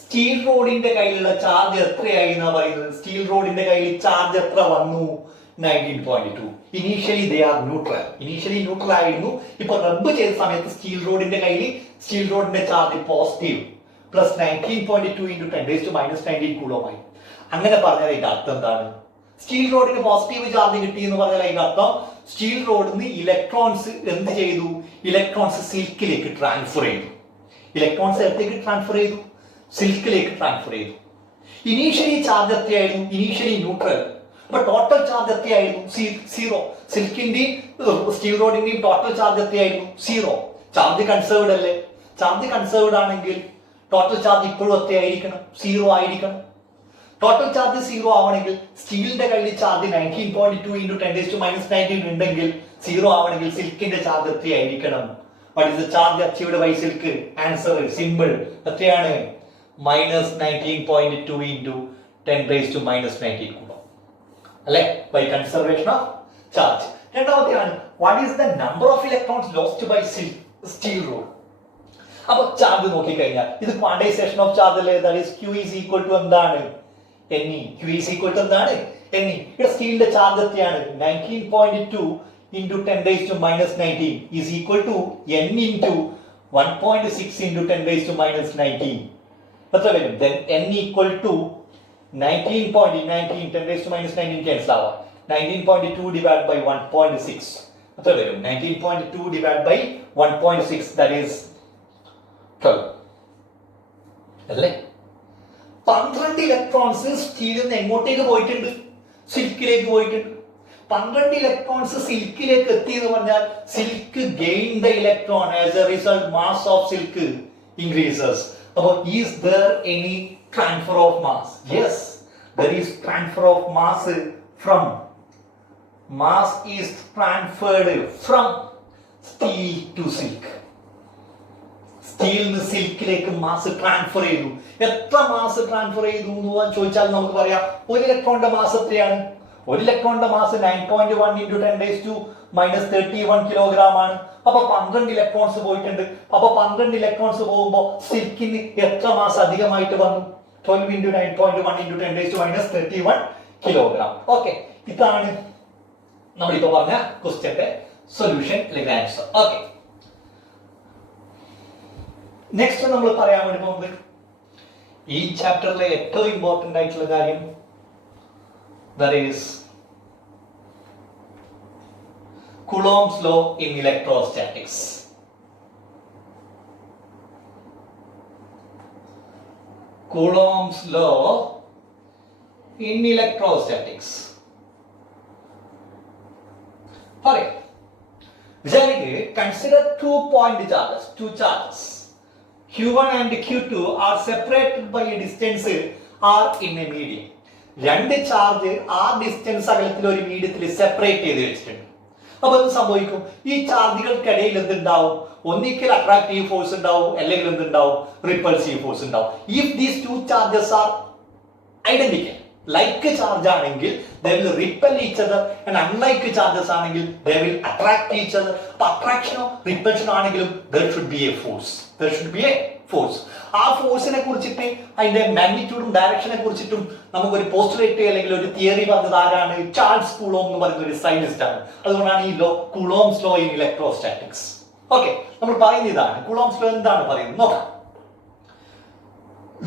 steel റോഡിന്റെ കയ്യിലുള്ള ചാർജ് എത്രയായി എന്നാ പറയുന്നത്? സ്റ്റീൽ റോഡിന്റെ കയ്യിൽ ചാർജ് എത്ര വന്നു? 19.2. Initially they are neutral. Initially neutral ആയിരുന്നു. ഇപ്പൊ റബ്ബ് ചെയ്ത സമയത്ത് സ്റ്റീൽ റോഡിന്റെ charge positive plus 19.2 into 10 raised to minus 19 coulomb ആയി. അങ്ങനെ പറഞ്ഞാൽ അതിന്റെ അർത്ഥം എന്താണ്? സ്റ്റീൽ റോഡിന് പോസിറ്റീവ് ചാർജ് കിട്ടി എന്ന് പറഞ്ഞാൽ അതിന്റെ അർത്ഥം സ്റ്റീൽ റോഡിൽ നിന്ന് ഇലക്ട്രോൺസ് എന്ത് ചെയ്തു? ഇലക്ട്രോൺസ് സിൽക്കിലേക്ക് ട്രാൻസ്ഫർ ചെയ്തു. ഇലക്ട്രോൺസ് എവിടേക്ക് ട്രാൻസ്ഫർ ചെയ്തു? സിൽക്കിലേക്ക് ട്രാൻസ്ഫർ ചെയ്തു. ഇനീഷ്യലി ചാർജ് എത്രയായിരുന്നു? Initially neutral. അപ്പൊ ടോട്ടൽ ചാർജ് എത്രയായിരുന്നു? 0. സിൽക്കിന്റെയും സ്റ്റീൽ റോഡിന്റെയും ടോട്ടൽ ചാർജ് എത്രയായിരുന്നു? 0. ചാർജ് കൺസേർവ്ഡ് അല്ലേ? ചാർജ് കൺസേർവ്ഡ് ആണെങ്കിൽ ടോട്ടൽ ചാർജ് ഇപ്പോഴും എത്രയായിരിക്കണം? 0 ആയിരിക്കണം. ടോട്ടൽ ചാർജ് 0 ആവണമെങ്കിൽ സ്റ്റീലിന്റെ കയ്യിൽ charge 19.2 into 10 raised to minus 19 ഉണ്ടെങ്കിൽ 0 ആവണമെങ്കിൽ സിൽക്കിന്റെ charge എത്രയായിരിക്കണം? What is the charge achieved by silk? Answer simple. എത്രയാണ്? minus 19.2 into 10 raised to minus 19 coulomb. അല്ലേ? By conservation of charge. രണ്ടാമത്തെയാണ് what is the number of electrons lost by steel rod? അപ്പൊ charge നോക്കിക്കഴിഞ്ഞാൽ ഇത് quantization of charge അല്ലേ, that is Q is equal to എന്താണ്, Ne. Q is equal to എന്താണ്, Ne. ഇവിടെ സ്റ്റീലിന്റെ charge എത്രയാണ്, 19.2 into 10 raised to minus 19 is equal to N into 1.6 into 10 raised to minus 19. എത്ര വരും? Then N equal to 19.19 10 raised to minus 19 cancel ആവാം. 19.2 divided by 1.6 എത്ര വരും? 19.2 divided by 1.6 that is 12 അല്ലേ? 12 ഇലക്ട്രോൺസ് സ്റ്റീലിൽ നിന്ന് എങ്ങോട്ടേക്ക് പോയിട്ടുണ്ട്? സിൽക്കിലേക്ക് പോയിട്ടുണ്ട്. 12 ഇലക്ട്രോൺസ് സിൽക്കിലേക്ക് എത്തി എന്ന് പറഞ്ഞാൽ silk gain the electron as a result mass of silk increases. അപ്പോൾ is there any transfer of mass? Yes, there is transfer of mass from mass is transferred from steel to silk. സ്റ്റീലിൽ നിന്ന് സിൽക്കിലേക്ക് mass transfer ചെയ്തു. എത്ര mass transfer ചെയ്തു എന്ന് ചോദിച്ചാൽ നമുക്ക് പറയാം ഒരു ഇലക്ട്രോണിന്റെ മാസ് എത്രയാണ്? ഒരു ഇലക്ട്രോണിന്റെ mass 9.1 into 10 raised to minus 31 kilogram ആണ്. അപ്പൊ 12 ഇലക്ട്രോൺസ് പോയിട്ടുണ്ട്. അപ്പൊ 12 ഇലക്ട്രോൺസ് പോകുമ്പോൾ സിൽക്കിന് എത്ര മാസ് അധികമായിട്ട് വന്നു? 12 into 9.1 into 10 raised to minus 31 kilogram. Okay, ഇതാണ് നമ്മളിപ്പോ പറഞ്ഞ ക്വസ്റ്റ്യന്റെ സൊല്യൂഷൻ അല്ലെങ്കിൽ ആൻസർ. ഓക്കെ, നെക്സ്റ്റ് നമ്മൾ പറയാൻ വേണ്ടി പോകുന്നത് ഈ ചാപ്റ്ററിലെ ഏറ്റവും ഇമ്പോർട്ടന്റ് ആയിട്ടുള്ള കാര്യം, that is Coulomb's law in electrostatics. Coulomb's law in electrostatics. Okay, consider 2 point charges, two charges Q1 and Q2 are separated by a distance r in a medium. രണ്ട് charge ആ ഡിസ്റ്റൻസ് അകലത്തിൽ ഒരു മീഡിയത്തിൽ separate ചെയ്ത് വെച്ചിട്ടുണ്ട്. അപ്പൊ എന്ത് സംഭവിക്കും? ഈ ചാർജുകൾക്കിടയിൽ എന്തുണ്ടാവും? ഒന്നിക്കൽ അട്രാക്റ്റീവ് ഫോഴ്സ് ഉണ്ടാവും, അല്ലെങ്കിൽ എന്തുണ്ടാവും? റിപ്പൾസീവ് ഫോഴ്സ് ഉണ്ടാവും. If these two charges are identical, like charge ആണെങ്കിൽ they will repel each other and unlike charges ആണെങ്കിൽ they will attract each other. അപ്പൊ അട്രാക്ഷനോ റിപ്പൽഷനോ ആണെങ്കിലും there should be a force. There should be a force. ആ ഫോഴ്സിനെ കുറിച്ചിട്ട് അതിന്റെ മാഗ്നിറ്റ്യൂഡും ഡയറക്ഷനെ കുറിച്ചിട്ടും നമുക്കൊരു പോസ്റ്റുലേറ്റ് അല്ലെങ്കിൽ ഒരു തിയറി പറഞ്ഞത് ആരാണ്? ചാൾസ് കൂളോം എന്ന് പറയുന്ന ഒരു സയന്റിസ്റ്റ് ആണ്. അതുകൊണ്ടാണ് ഈ law coulomb's law in electrostatics. Okay, നമ്മൾ പറയുന്ന ഇതാണ്. കൂളോംസ് ലോ എന്താണ് പറയുന്നത് നോക്കാം.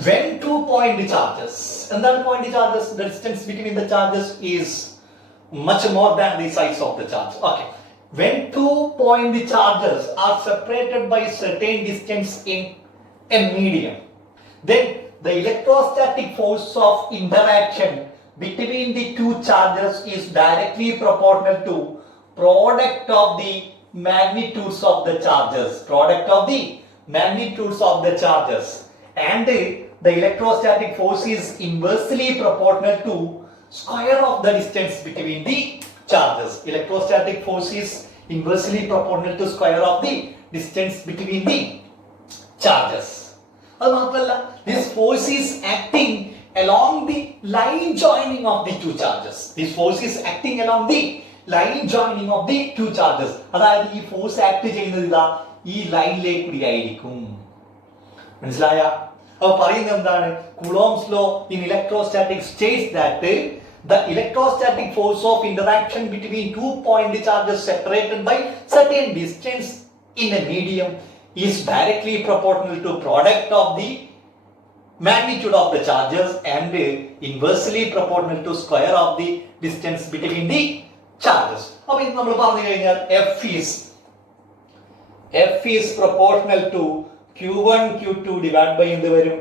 When 2 point charges, എന്താണ് point charges? The distance between the charges is much more than the size of the charge. Okay, when 2 point charges are separated by certain distance in a medium, then the electrostatic force of interaction between the two charges is directly proportional to product of the magnitudes of the charges. Product of the magnitudes of the charges. And the electrostatic force is inversely proportional to square of the distance between the charges. Electrostatic force is inversely proportional to square of the distance between the charges. അത് മാത്രമല്ല, this force is acting along the line joining of the two charges. This force is acting along the line joining of the two charges. അതായത് ഈ force act ചെയ്യുന്നത് ഇതാ ഈ ലൈനിലേക്ക് കൂടി ആയിരിക്കും. മനസ്സിലായ? അപ്പോൾ പറയുന്നത് എന്താണ്? Coulomb's law in electrostatics states that the electrostatic force of interaction between 2 point charges separated by certain distance in a medium is directly proportional to product of the magnitude of the charges and inversely proportional to square of the distance between the charges. അപ്പോൾ ഇത് നമ്മൾ പറഞ്ഞു കഴിഞ്ഞാൽ F is proportional to Q1 Q2 divided by എന്ത് വരും?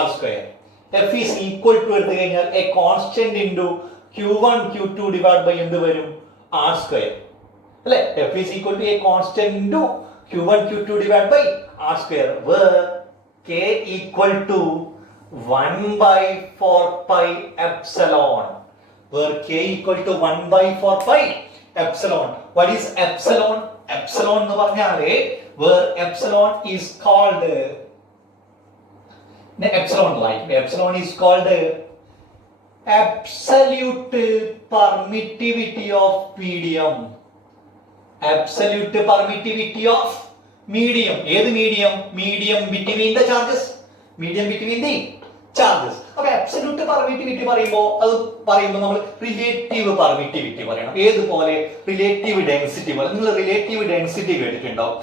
R square. F is equal to എടുത്തു കഴിഞ്ഞാൽ a constant into Q1 Q2 divided by എന്ത് വരും? R square. അല്ലേ? F is equal to a constant into Q1 Q2 divided by R square, where K equal to 1 by 4 pi epsilon. Where K equal to 1 by 4 pi epsilon. What is epsilon? Epsilon എന്ന് പറഞ്ഞാല് where epsilon is called epsilon is called absolute permittivity of medium. Absolute permittivity of medium. ഏത് medium? Medium between the charges. Medium between the charges. അപ്പൊ absolute permittivity പറയുമ്പോൾ നമ്മൾ relative permittivity പറയണം. ഏതുപോലെ? Relative density പോലെ. നിങ്ങൾ റിലേറ്റീവ് ഡെൻസിറ്റി കേട്ടിട്ടുണ്ടാവും.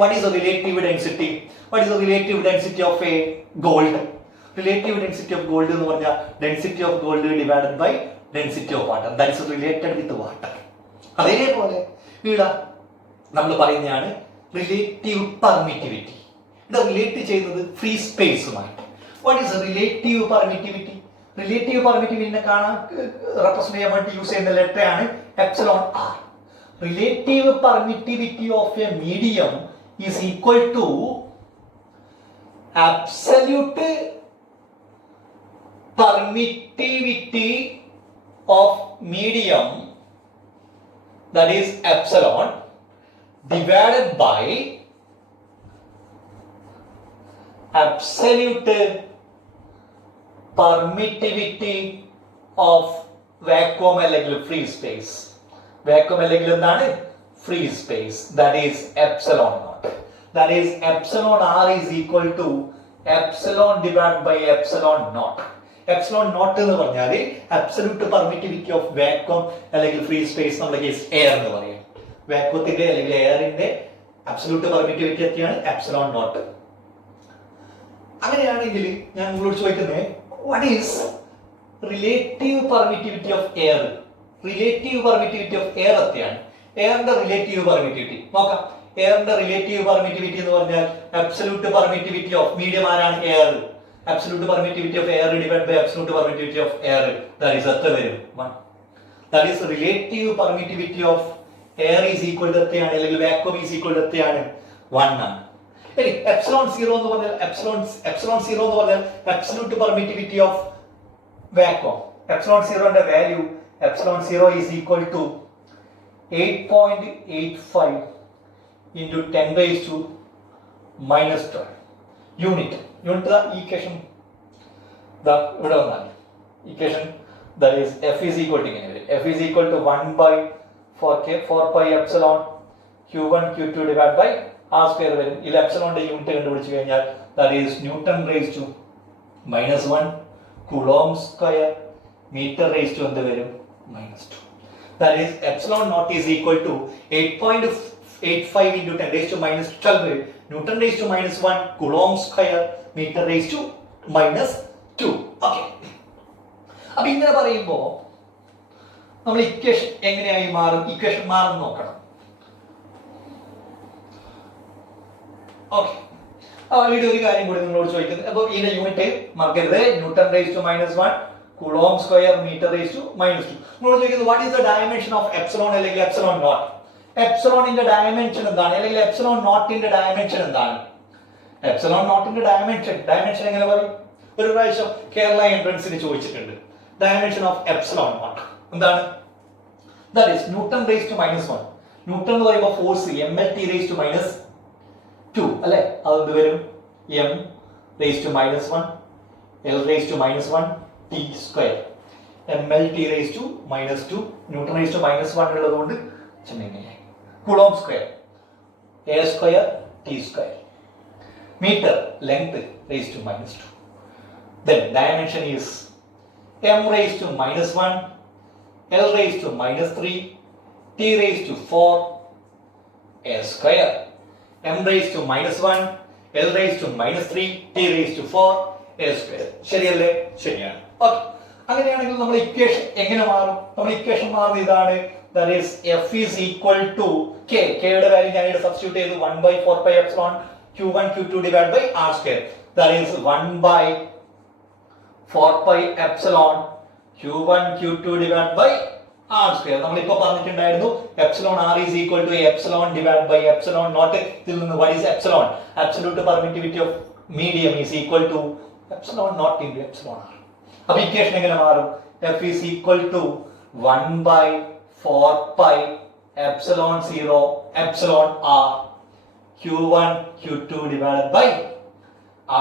What is the relative density? What is the relative density of a gold? Relative density of gold എന്ന് പറഞ്ഞാൽ density of gold divided by density of water. That is related with water. അതേപോലെ ഇവിടെ നമ്മൾ പറയുന്നതാണ് relative permittivity. ഇത് relate ചെയ്യുന്നത് free സ്പേസുമായിട്ട്. What is relative permittivity? Relative പെർമിറ്റിവിറ്റിനെ കാണാൻ റെപ്രസെന്റ് ചെയ്യാൻ വേണ്ടി യൂസ് ചെയ്യുന്ന ലെറ്റർ ആണ് epsilon R. Relative permittivity of A medium is equal to absolute permittivity of medium, that is epsilon, divided by absolute permittivity of vacuum അല്ലെങ്കിൽ free space. vacuum അല്ലെങ്കിൽ എന്താണ്? free space, that is epsilon naught. That is epsilon r is equal to epsilon divided by epsilon naught. Epsilon naught എന്ന് പറഞ്ഞാൽ absolute permittivity of vacuum അല്ലെങ്കിൽ free space, നമ്മുടെ case air എന്ന് പറയും. വാക്വത്തിന്റെ അല്ലെങ്കിൽ എയറിന്റെ absolute permittivity എത്രയാണ്? epsilon naught. അങ്ങനെയാണെങ്കിൽ ഞാൻ നിങ്ങളോട് ചോദിക്കുന്നത് what is relative permittivity of air? relative permittivity of air എത്രയാണ്? എയറിന്റെ relative permittivity നോക്കാം. എയറിന്റെ റിലേറ്റീവ് പെർമിറ്റിവിറ്റി എന്ന് പറഞ്ഞാൽ അബ്സല്യൂട്ട് പെർമിറ്റിവിറ്റി ഓഫ് മീഡിയം ആരാണ്? Air. Absolute permittivity of air divide by absolute permittivity of air, that is എത്ര വരും? 1. That is relative permittivity of air is equal to എത്രയാണ്? അല്ലെങ്കിൽ vacuum is equal to എത്രയാണ്? 1 ആണ്. ഇനി എപ്സിലോൺ 0 എന്ന് പറഞ്ഞാൽ എപ്സിലോൺ 0 എന്ന് പറഞ്ഞാൽ absolute permittivity of vacuum. Epsilon 0ന്റെ value epsilon 0 is equal to 8.85 into 10 raised to minus 12 unit. The equation, the equation, that is f is equal to f is equal to 1 by 4 pi epsilon q1 q2 divided by r square. If epsilon the unit കണ്ടുപിടിച്ചു കഴിഞ്ഞാൽ that is Newton raised to minus 1 coulomb square meter raised to എന്ത് വരും? minus 2. That is epsilon naught is equal to 8.85 into 10 raised to minus 12 Newton raised to minus 1 coulomb square meter raised to minus 2. Okay. അപ്പോൾ ഇങ്ങനെ പറയുമ്പോൾ നമ്മൾ equation എങ്ങനെയായി മാറും? Equation മാറും നോക്കണം. Okay. ഇവിടെ ഒരു കാര്യം കൂടി നിങ്ങളോട് ചോദിക്കുന്നത്. അപ്പോൾ ഇതിന്റെ യൂണിറ്റ് മറക്കരുത്. Newton raise to minus 1 coulomb square metre raise to minus 2. നിങ്ങളോട് ചോദിക്കുന്നത് what is the dimension of epsilon അല്ലെങ്കിൽ എപ്സിലോൺ നോട്ട്? എപ്സിലോണിന്റെ ഡയമെൻഷൻ എന്താണ്? അല്ലെങ്കിൽ എപ്സിലോൺ നോട്ടിന്റെ ഡയമെൻഷൻ എന്താണ്? എപ്സിലോൺ നോട്ടിന്റെ ഡയമെൻഷൻ എങ്ങനെ പറയും? ഒരു പ്രാവശ്യം കേരള എൻട്രൻസിന് ചോദിച്ചിട്ടുണ്ട്. ഡയമെൻഷൻ ഓഫ് എപ്സിലോൺ നോട്ട് എന്താണ്? That is newton raise to minus 1. Newton എന്ന് പറയുമ്പോൾ force mlt raise to minus 2 അല്ലേ? അതെന്ത് വരും? m raise to minus 1 l raise to minus 1 t square. mlt raise to minus 2 newton raise to minus 1 ഉള്ളതുകൊണ്ട് Chennai coulomb square a square t square meter length raised to minus 2. Then dimension is m raised to minus 1 l raised to minus 3 t raised to 4 a square. m raised to minus 1 l raised to minus 3 t raised to 4 a square. ശരിയല്ലേ? ശരിയാണ്. Okay. അങ്ങനെയാണെങ്കിൽ നമ്മൾ equation എങ്ങനെ മാറും? നമ്മൾ equation മാറുന്നത് ഇതാണ്. That is f is equal to k. K യുടെ വാല്യൂ ഞാൻ ഇവിടെ സബ്സ്റ്റിറ്റ്യൂട്ട് ചെയ്തു. 1 by 4 pi epsilon q1 q2 divided by r square. That is 1 by 4 pi epsilon q1 q2 divided by r square. നമ്മൾ ഇപ്പോൾ പറഞ്ഞിട്ടുണ്ടായിരുന്നു epsilon r is equal to epsilon divided by epsilon naught. ഇതിൽ നിന്ന് what is epsilon? Absolute permittivity of medium is equal to epsilon naught into epsilon r. അപ്പോൾ equation എങ്ങനെ മാറും? f is equal to 1 by 4 pi epsilon 0 epsilon r q1 q2 divided by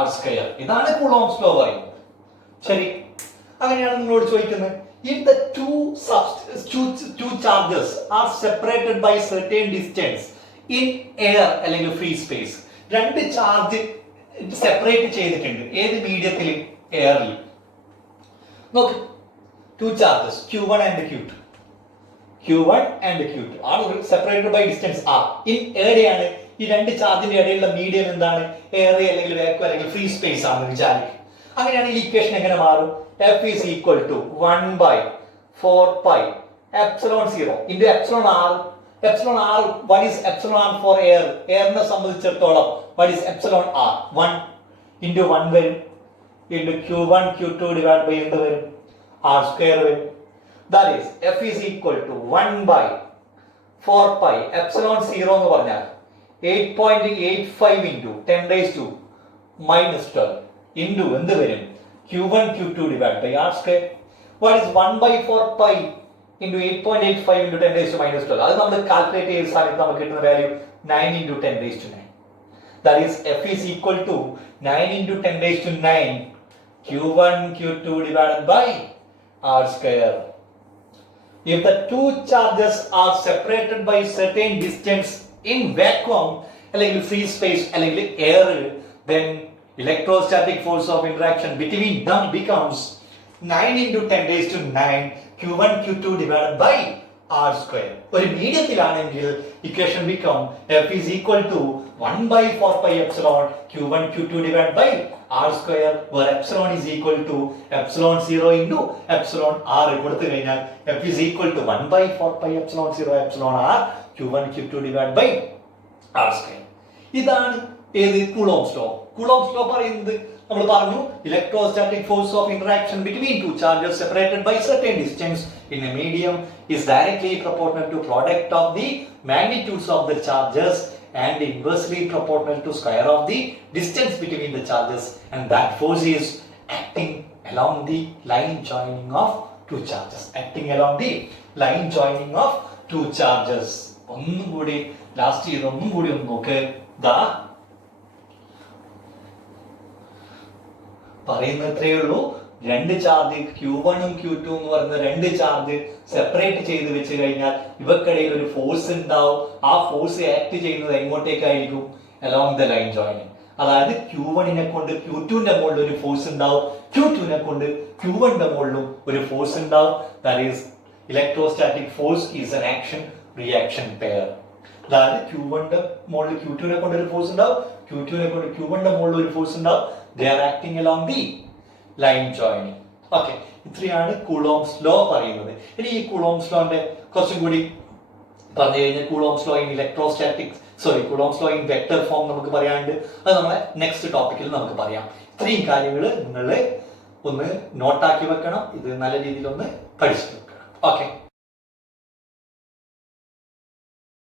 r square. ഇതാണ് coulombs law പറയുന്നത്. ശരി. അങ്ങനെയാണ് നിങ്ങളോട് ചോദിക്കുന്നത് if the two charges are separated by certain distance in air അല്ലെങ്കിൽ ഫ്രീ സ്പേസ്. രണ്ട് ചാർജ് സെപ്പറേറ്റ് ചെയ്തിട്ടുണ്ട്. ഏത് മീഡിയത്തിൽ? എയറിൽ. നോക്ക്, two charges q1 and q2. q1 and q2 are separated by distance r. in എവിടെയാണ് ഈ രണ്ട് ചാർജിന്റെ ഇടയിലുള്ള മീഡിയം? എന്താണ്? എയർ അല്ലെങ്കിൽ വാക്വം അല്ലെങ്കിൽ ഫ്രീ സ്പേസ് ആണെന്ന് വിചാരിക്കുക. അങ്ങനെയാണെങ്കിൽ ഇക്വേഷൻ എങ്ങനെ മാറും? F is equal to 1 by 4 pi epsilon 0 into epsilon r. Epsilon r, what is epsilon r for air? എയറിനെ സംബന്ധിച്ചിടത്തോളം what is epsilon r? 1 into 1 വരും into q1 q2 divided by എന്ത് വരും? r square വരും. That is F is equal to 1 by 4 pi epsilon 0 എന്ന് പറഞ്ഞാൽ 8.85 into 10 raised to minus 12 into എന്ത് വരും? q1 q2 divided by r square. What is 1 by 4 pi into 8.85 into 10 raised to minus 12? അത് നമ്മൾ calculate ചെയ്ത സമയത്ത് നമുക്ക് കിട്ടുന്ന value 9 into 10 raised to 9. That is F is equal to 9 into 10 raised to 9 q1 q2 divided by r square. If the two charges are separated by certain distance in vacuum അല്ലെങ്കിൽ free space അല്ലെങ്കിൽ air, then electrostatic force of interaction between them becomes 9 into 10 raised to 9 q1 q2 divided by r square. ഒരു മീഡിയത്തിലാണെങ്കിൽ equation become F is equal to 1 by 4 pi epsilon q1 q2 divided by r square, where epsilon is equal to epsilon 0 into epsilon r. കൊടുത്തു കഴിഞ്ഞാൽ F is equal to 1 by 4 pi epsilon 0 epsilon r q1 q2 divided by r square. ഇതാണ് ഏത്? Coulombs law. Coulomb's law പറയുന്നത് നമ്മൾ പറഞ്ഞു electrostatic force of interaction between two charges separated by certain distance in a medium is directly proportional to product of the magnitudes of the charges and inversely proportional to square of the distance between the charges, and that force is acting along the line joining of two charges. Acting along the line joining of two charges. ഒന്നും കൂടി last ചെയ്തൊന്നും കൂടി ഒന്ന് നോക്ക്. ദാ പറയുന്നത്രേ ഉള്ളൂ. രണ്ട് charge q1 ഉം q2 എന്ന് പറയുന്ന രണ്ട് ചാർജ് സെപ്പറേറ്റ് ചെയ്ത് വെച്ച് കഴിഞ്ഞാൽ ഇവക്കിടയിൽ ഒരു ഫോഴ്സ് ഉണ്ടാവും. ആ ഫോഴ്സ് ആക്ട് ചെയ്യുന്നത് എങ്ങോട്ടേക്കായിരിക്കും? Along the line joining. അതായത് q1നെ കൊണ്ട് q2ന്റെ മുകളിൽ ഒരു ഫോഴ്സ് ഉണ്ടാവും, q2നെ കൊണ്ട് q1ന്റെ മുകളിലും ഒരു ഫോഴ്സ് ഉണ്ടാവും. That is electrostatic force is an action reaction pair. അതായത് q1ന്റെ മുകളിൽ q2നെ കൊണ്ട് ഒരു ഫോഴ്സ് ഉണ്ടാവും, q2നെ കൊണ്ട് q1ന്റെ മുകളിൽ ഒരു ഫോഴ്സ് ഉണ്ടാവും. They are acting along the line joining. Okay, ഇത്രയാണ് കൂളോംസ് ലോ പറയുന്നത്. ഇനി ഈ കൂളോംസ് ലോന്റെ കുറച്ചും കൂടി പറഞ്ഞു കഴിഞ്ഞാൽ coulombs law in coulombs law in vector form നമുക്ക് പറയാനുണ്ട്. അത് നമ്മളെ നെക്സ്റ്റ് ടോപ്പിക്കിൽ നമുക്ക് പറയാം. ഇത്രയും കാര്യങ്ങൾ നിങ്ങൾ ഒന്ന് നോട്ടാക്കി വെക്കണം. ഇത് നല്ല രീതിയിൽ ഒന്ന് പഠിച്ചു വെക്കണം. ഓക്കെ.